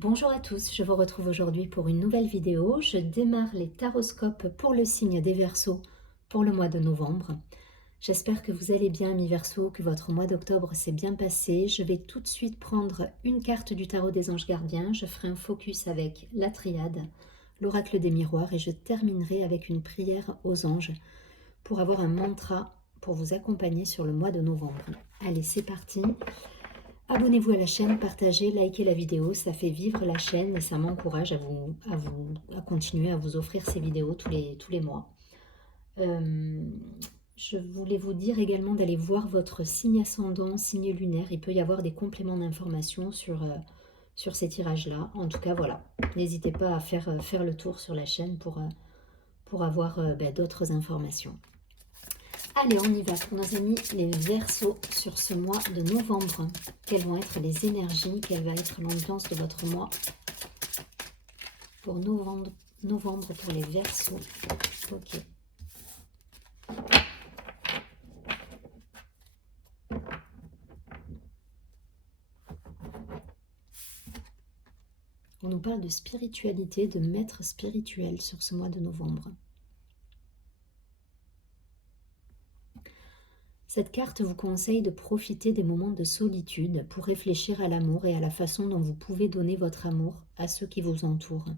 Bonjour à tous, je vous retrouve aujourd'hui pour une nouvelle vidéo. Je démarre les taroscopes pour le signe des Verseaux pour le mois de novembre. J'espère que vous allez bien, mes Verseaux, que votre mois d'octobre s'est bien passé. Je vais tout de suite prendre une carte du tarot des anges gardiens. Je ferai un focus avec la triade, l'oracle des miroirs, et je terminerai avec une prière aux anges pour avoir un mantra pour vous accompagner sur le mois de novembre. Allez, c'est parti. Abonnez-vous à la chaîne, partagez, likez la vidéo, ça fait vivre la chaîne et ça m'encourage à continuer à vous offrir ces vidéos tous les mois. Je voulais vous dire également d'aller voir votre signe ascendant, signe lunaire. Il peut y avoir des compléments d'informations sur ces tirages-là. En tout cas, voilà, n'hésitez pas à faire le tour sur la chaîne pour avoir d'autres informations. Allez, on y va pour nos amis les Verseaux sur ce mois de novembre. Quelles vont être les énergies, quelle va être l'ambiance de votre mois pour novembre pour les Verseaux. Ok. On nous parle de spiritualité, de maître spirituel sur ce mois de novembre. Cette carte vous conseille de profiter des moments de solitude pour réfléchir à l'amour et à la façon dont vous pouvez donner votre amour à ceux qui vous entourent.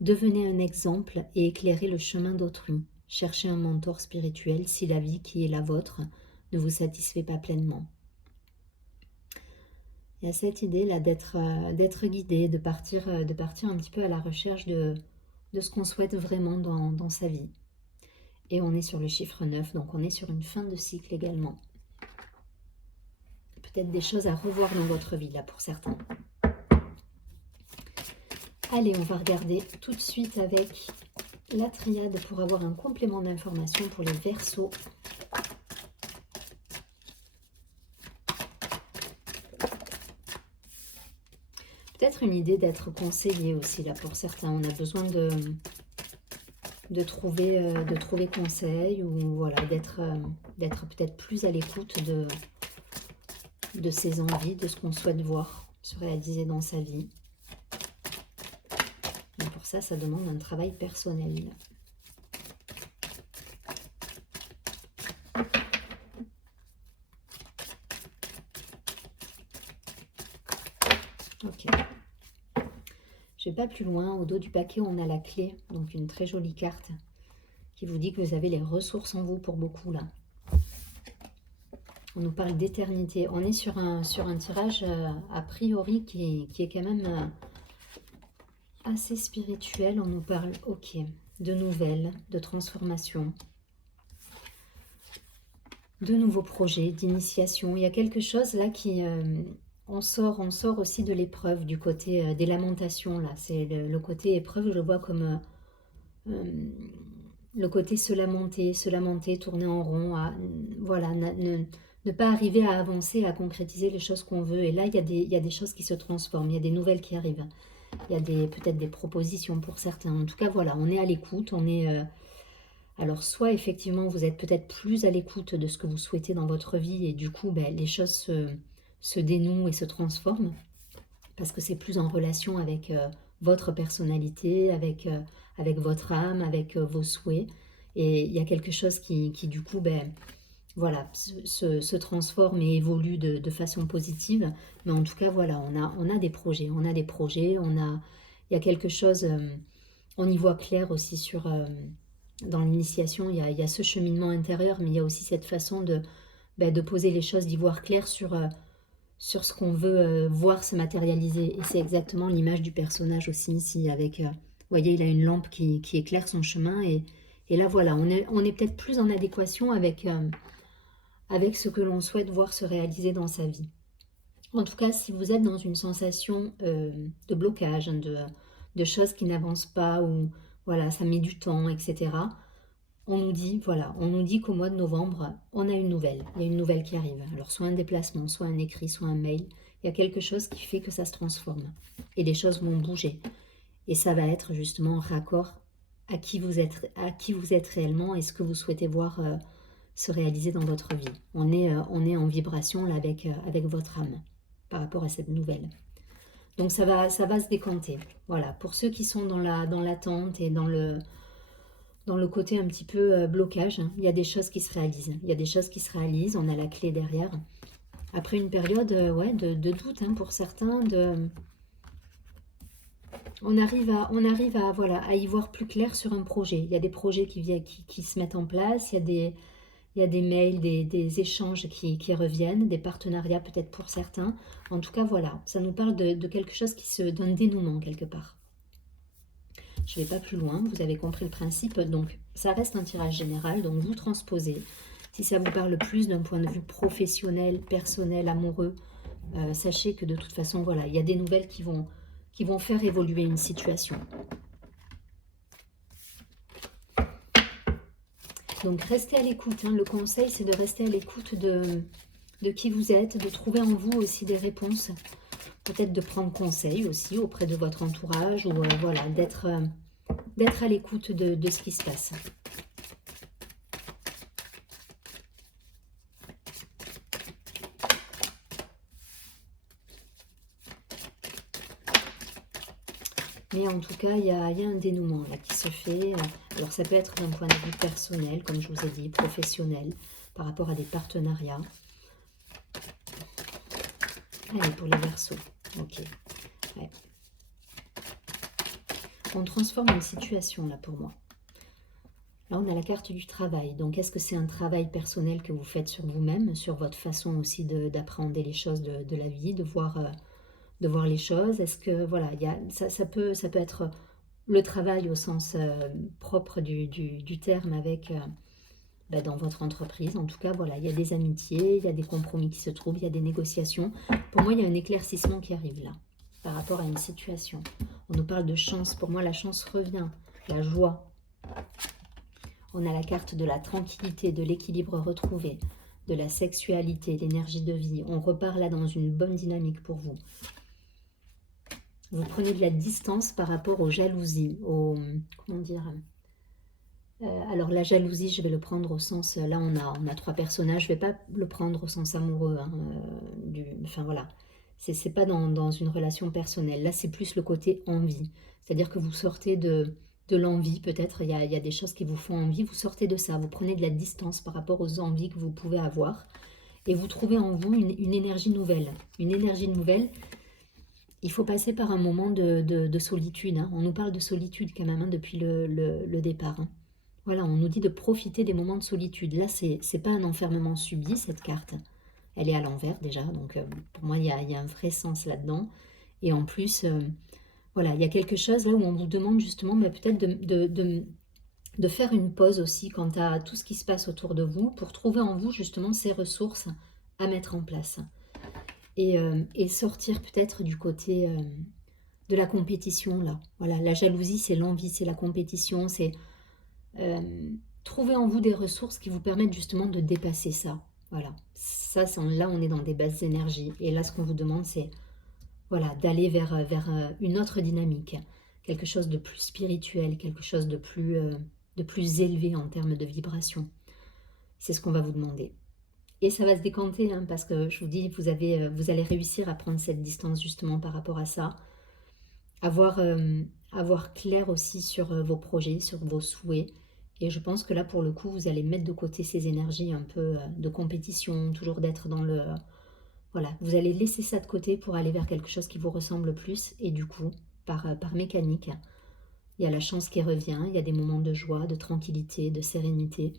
Devenez un exemple et éclairez le chemin d'autrui. Cherchez un mentor spirituel si la vie qui est la vôtre ne vous satisfait pas pleinement. Il y a cette idée là d'être guidé, de partir un petit peu à la recherche de ce qu'on souhaite vraiment dans sa vie. Et on est sur le chiffre 9, donc on est sur une fin de cycle également. Peut-être des choses à revoir dans votre vie là pour certains. Allez, on va regarder tout de suite avec la triade pour avoir un complément d'information pour les Verseaux. Peut-être une idée d'être conseillé aussi là pour certains. On a besoin de trouver conseil ou voilà, d'être peut-être plus à l'écoute de ses envies, de ce qu'on souhaite voir se réaliser dans sa vie. Et pour ça, ça demande un travail personnel. Ok. Je ne vais pas plus loin. Au dos du paquet, on a la clé, donc une très jolie carte qui vous dit que vous avez les ressources en vous pour beaucoup là. On nous parle d'éternité. On est sur un tirage a priori qui est quand même assez spirituel. On nous parle, ok, de nouvelles, de transformation, de nouveaux projets, d'initiation. Il y a quelque chose là qui... on sort aussi de l'épreuve du côté des lamentations là. C'est le côté épreuve, je le vois comme le côté se lamenter, tourner en rond, voilà, ne pas arriver à avancer, à concrétiser les choses qu'on veut. Et là, il y a des choses qui se transforment, il y a des nouvelles qui arrivent. Il y a peut-être des propositions pour certains. En tout cas, voilà, on est à l'écoute, on est... alors, soit effectivement, vous êtes peut-être plus à l'écoute de ce que vous souhaitez dans votre vie et du coup, les choses se dénouent et se transforment parce que c'est plus en relation avec votre personnalité, avec votre âme, avec vos souhaits. Et il y a quelque chose qui du coup, voilà, se transforme et évolue de façon positive. Mais en tout cas, voilà, on a des projets, il y a quelque chose, on y voit clair aussi dans l'initiation, il y a ce cheminement intérieur, mais il y a aussi cette façon de poser les choses, d'y voir clair sur ce qu'on veut voir se matérialiser. Et c'est exactement l'image du personnage aussi ici, avec, vous voyez, il a une lampe qui éclaire son chemin, et là, voilà, on est peut-être plus en adéquation avec ce que l'on souhaite voir se réaliser dans sa vie. En tout cas, si vous êtes dans une sensation de blocage, de choses qui n'avancent pas, ou voilà, ça met du temps, etc., on nous dit qu'au mois de novembre, on a une nouvelle. Il y a une nouvelle qui arrive. Alors, soit un déplacement, soit un écrit, soit un mail. Il y a quelque chose qui fait que ça se transforme. Et les choses vont bouger. Et ça va être justement en raccord à qui vous êtes réellement et ce que vous souhaitez voir se réaliser dans votre vie. On est en vibration là, avec votre âme par rapport à cette nouvelle. Donc ça va se décanter. Voilà, pour ceux qui sont dans l'attente et dans le côté un petit peu blocage, hein, il y a des choses qui se réalisent. Il y a des choses qui se réalisent, on a la clé derrière. Après une période ouais, de doute hein, pour certains, on arrive à, voilà, à y voir plus clair sur un projet. Il y a des projets qui se mettent en place, il y a des mails, des échanges qui reviennent, des partenariats peut-être pour certains. En tout cas, voilà, ça nous parle de quelque chose qui se donne dénouement quelque part. Je ne vais pas plus loin, vous avez compris le principe. Donc, ça reste un tirage général, donc vous transposez. Si ça vous parle plus d'un point de vue professionnel, personnel, amoureux, sachez que de toute façon, voilà, il y a des nouvelles qui vont faire évoluer une situation. Donc restez à l'écoute, hein. Le conseil c'est de rester à l'écoute de qui vous êtes, de trouver en vous aussi des réponses, peut-être de prendre conseil aussi auprès de votre entourage, ou voilà, d'être à l'écoute de ce qui se passe. Mais en tout cas, il y a un dénouement là qui se fait. Alors ça peut être d'un point de vue personnel, comme je vous ai dit, professionnel, par rapport à des partenariats. Allez, pour les Verseaux. Ok. Ouais. On transforme une situation là pour moi. Là, on a la carte du travail. Donc, est-ce que c'est un travail personnel que vous faites sur vous-même, sur votre façon aussi d'appréhender les choses de la vie, de voir les choses? Est-ce que, voilà, ça peut être le travail au sens propre du terme avec dans votre entreprise. En tout cas, voilà, il y a des amitiés, il y a des compromis qui se trouvent, il y a des négociations. Pour moi, il y a un éclaircissement qui arrive là, par rapport à une situation. On nous parle de chance. Pour moi, la chance revient, la joie. On a la carte de la tranquillité, de l'équilibre retrouvé, de la sexualité, l'énergie de vie. On repart là dans une bonne dynamique pour vous. Vous prenez de la distance par rapport aux jalousies, comment dire, alors la jalousie, je vais le prendre au sens, là on a trois personnages, je ne vais pas le prendre au sens amoureux, hein, enfin voilà, c'est pas dans une relation personnelle, là c'est plus le côté envie, c'est-à-dire que vous sortez de l'envie, peut-être il y a des choses qui vous font envie, vous sortez de ça, vous prenez de la distance par rapport aux envies que vous pouvez avoir, et vous trouvez en vous une énergie nouvelle, il faut passer par un moment de solitude, hein. On nous parle de solitude quand même hein, depuis le départ, hein. Voilà, on nous dit de profiter des moments de solitude. Là, c'est pas un enfermement subi, cette carte. Elle est à l'envers déjà, donc pour moi, il y a un vrai sens là-dedans. Et en plus, voilà, il y a quelque chose là où on vous demande justement peut-être de faire une pause aussi quant à tout ce qui se passe autour de vous pour trouver en vous justement ces ressources à mettre en place. Et sortir peut-être du côté de la compétition là. Voilà, la jalousie, c'est l'envie, c'est la compétition, c'est... trouver en vous des ressources qui vous permettent justement de dépasser ça. Voilà, ça, là on est dans des basses énergies. Et là ce qu'on vous demande c'est voilà, d'aller vers une autre dynamique, quelque chose de plus spirituel, quelque chose de plus élevé en termes de vibration. C'est ce qu'on va vous demander. Et ça va se décanter, hein, parce que je vous dis, vous allez réussir à prendre cette distance justement par rapport à ça. Avoir clair aussi sur vos projets, sur vos souhaits. Et je pense que là, pour le coup, vous allez mettre de côté ces énergies un peu de compétition, toujours d'être dans le... voilà, vous allez laisser ça de côté pour aller vers quelque chose qui vous ressemble plus. Et du coup, par mécanique, il y a la chance qui revient, il y a des moments de joie, de tranquillité, de sérénité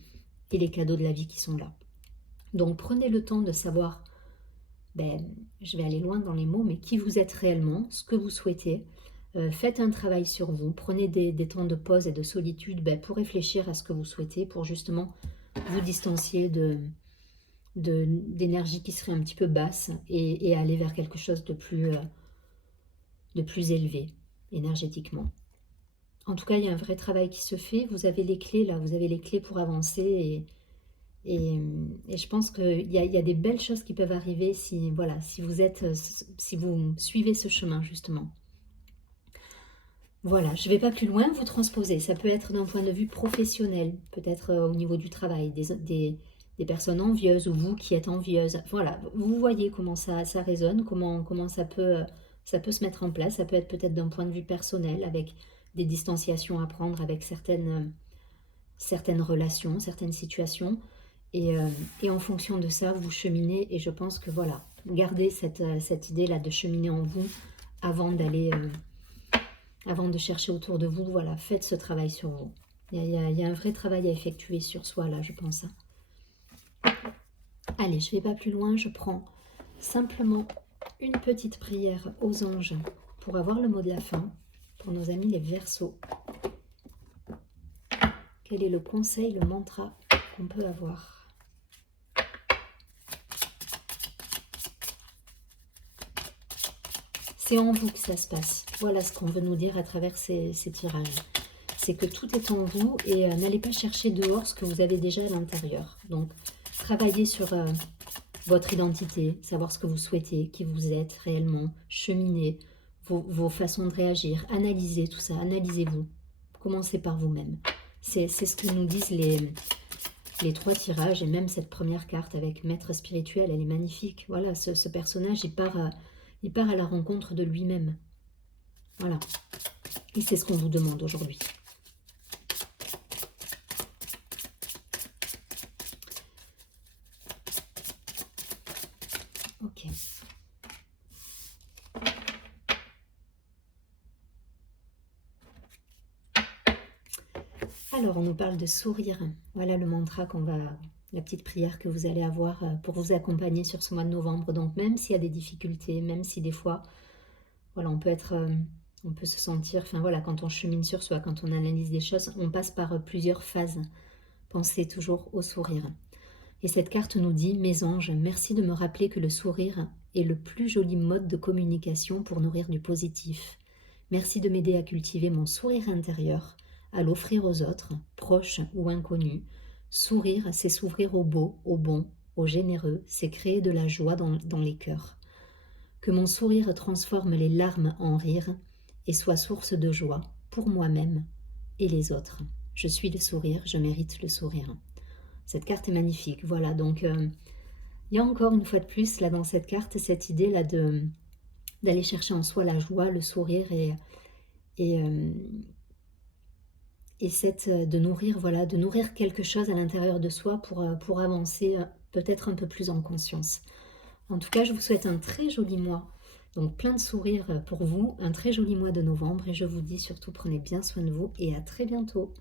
et les cadeaux de la vie qui sont là. Donc prenez le temps de savoir, je vais aller loin dans les mots, mais qui vous êtes réellement, ce que vous souhaitez. Faites un travail sur vous, prenez des temps de pause et de solitude pour réfléchir à ce que vous souhaitez, pour justement vous distancier d'énergie qui serait un petit peu basse et aller vers quelque chose de plus élevé énergétiquement. En tout cas, il y a un vrai travail qui se fait, vous avez les clés là, vous avez les clés pour avancer et je pense qu'il y a des belles choses qui peuvent arriver si vous suivez ce chemin justement. Voilà, je ne vais pas plus loin, vous transposez. Ça peut être d'un point de vue professionnel, peut-être au niveau du travail, des personnes envieuses ou vous qui êtes envieuse. Voilà, vous voyez comment ça résonne, comment ça peut Ça peut se mettre en place, ça peut être peut-être d'un point de vue personnel, avec des distanciations à prendre avec certaines relations, certaines situations. Et en fonction de ça, vous cheminez. Et je pense que voilà, gardez cette idée-là de cheminer en vous avant avant de chercher autour de vous. Voilà, faites ce travail sur vous. Il y a un vrai travail à effectuer sur soi, là, je pense. Allez, je ne vais pas plus loin. Je prends simplement une petite prière aux anges pour avoir le mot de la fin, pour nos amis les Verseaux. Quel est le conseil, le mantra qu'on peut avoir? C'est en vous que ça se passe. Voilà ce qu'on veut nous dire à travers ces tirages. C'est que tout est en vous et n'allez pas chercher dehors ce que vous avez déjà à l'intérieur. Donc, travaillez sur votre identité, savoir ce que vous souhaitez, qui vous êtes réellement, cheminez vos façons de réagir, analysez tout ça, analysez-vous. Commencez par vous-même. C'est ce que nous disent les 3 tirages et même cette première carte avec Maître spirituel, elle est magnifique. Voilà, ce personnage, il part à la rencontre de lui-même. Voilà. Et c'est ce qu'on vous demande aujourd'hui. Ok. Alors, on nous parle de sourire. Voilà le mantra la petite prière que vous allez avoir pour vous accompagner sur ce mois de novembre. Donc, même s'il y a des difficultés, même si des fois, voilà, on peut se sentir, enfin voilà, quand on chemine sur soi, quand on analyse des choses, on passe par plusieurs phases. Pensez toujours au sourire. Et cette carte nous dit: mes anges, merci de me rappeler que le sourire est le plus joli mode de communication pour nourrir du positif. Merci de m'aider à cultiver mon sourire intérieur, à l'offrir aux autres, proches ou inconnus. Sourire, c'est s'ouvrir au beau, au bon, au généreux, c'est créer de la joie dans les cœurs. Que mon sourire transforme les larmes en rire et soit source de joie pour moi-même et les autres. Je suis le sourire, je mérite le sourire. Cette carte est magnifique, voilà, donc il y a encore une fois de plus là dans cette carte, cette idée là d'aller chercher en soi la joie, le sourire et de nourrir, voilà, de nourrir quelque chose à l'intérieur de soi pour avancer peut-être un peu plus en conscience. En tout cas, je vous souhaite un très joli mois, donc plein de sourires pour vous, un très joli mois de novembre et je vous dis surtout prenez bien soin de vous et à très bientôt.